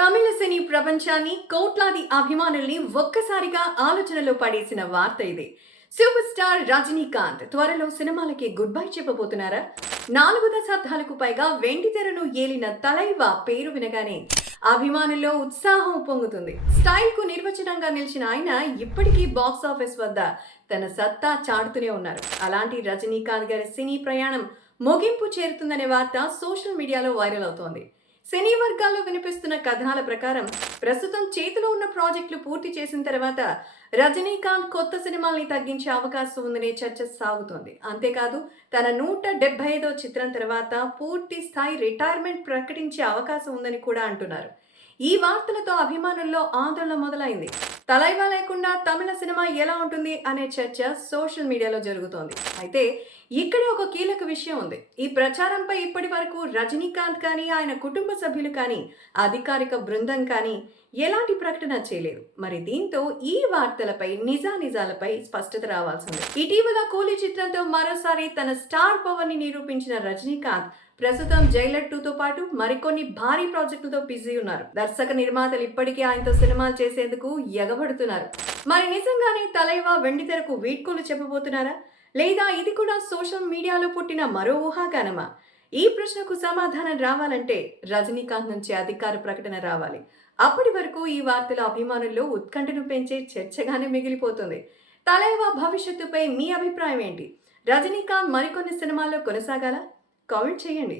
తమిళ సినీ ప్రపంచాన్ని కోట్లాది అభిమానుల్ని ఒక్కసారిగా ఆలోచనలో పడేసిన వార్త ఇది. సూపర్ స్టార్ రజనీకాంత్ త్వరలో సినిమాలకి గుడ్ బై చెప్పబోతున్నారా? 4 దశాబ్దాలకు పైగా వెండితెరను ఏలిన తలైవా పేరు వినగానే అభిమానుల్లో ఉత్సాహం పొంగుతుంది. స్టైల్ కు నిర్వచనంగా నిలిచిన ఆయన ఇప్పటికీ బాక్స్ ఆఫీస్ వద్ద తన సత్తా చాటుతూనే ఉన్నారు. అలాంటి రజనీకాంత్ గారి సినీ ప్రయాణం ముగింపు చేరుతుందనే వార్త సోషల్ మీడియాలో వైరల్ అవుతోంది. సినీ వర్గాల్లో వినిపిస్తున్న కథనాల ప్రకారం ప్రస్తుతం చేతిలో ఉన్న ప్రాజెక్టులు పూర్తి చేసిన తర్వాత రజనీకాంత్ కొత్త సినిమాల్ని తగ్గించే అవకాశం ఉందనే చర్చ సాగుతోంది. అంతేకాదు తన 175వ చిత్రం తర్వాత పూర్తి స్థాయి రిటైర్మెంట్ ప్రకటించే అవకాశం ఉందని కూడా అంటున్నారు. ఈ వార్తలతో అభిమానుల్లో ఆందోళన మొదలైంది. తలైవా లేకుండా తమిళ సినిమా ఎలా ఉంటుంది అనే చర్చ సోషల్ మీడియాలో జరుగుతోంది. అయితే ఇక్కడ ఒక కీలక విషయం ఉంది. ఈ ప్రచారంపై ఇప్పటి వరకు రజనీకాంత్ కానీ ఆయన కుటుంబ సభ్యులు కానీ అధికారిక బృందం కానీ ఎలాంటి ప్రకటన చేయలేదు. మరి దీంతో ఈ వార్తలపై నిజానిజాలపై స్పష్టత రావాల్సింది. ఇటీవల కూలీ చిత్రంతో మరోసారి తన స్టార్ పవర్ ని నిరూపించిన రజనీకాంత్ ప్రస్తుతం జైలర్ 2తో పాటు మరికొన్ని భారీ ప్రాజెక్టులతో బిజీ ఉన్నారు. దర్శక నిర్మాతలు ఇప్పటికీ ఆయనతో సినిమాలు చేసేందుకు ఎగబడుతున్నారు. మరి నిజంగానే తలైవా వెండితెరకు వీడ్కోలు చెప్పబోతున్నారా, లేదా ఇది కూడా సోషల్ మీడియాలో పుట్టిన మరో ఊహాగానమా? ఈ ప్రశ్నకు సమాధానం రావాలంటే రజనీకాంత్ నుంచి అధికార ప్రకటన రావాలి. అప్పటి వరకు ఈ వార్తల అభిమానుల్లో ఉత్కంఠను పెంచే చర్చగానే మిగిలిపోతుంది. తలైవా భవిష్యత్తుపై మీ అభిప్రాయం ఏంటి? రజనీకాంత్ మరికొన్ని సినిమాల్లో కొనసాగాలా? కామెంట్ చేయండి.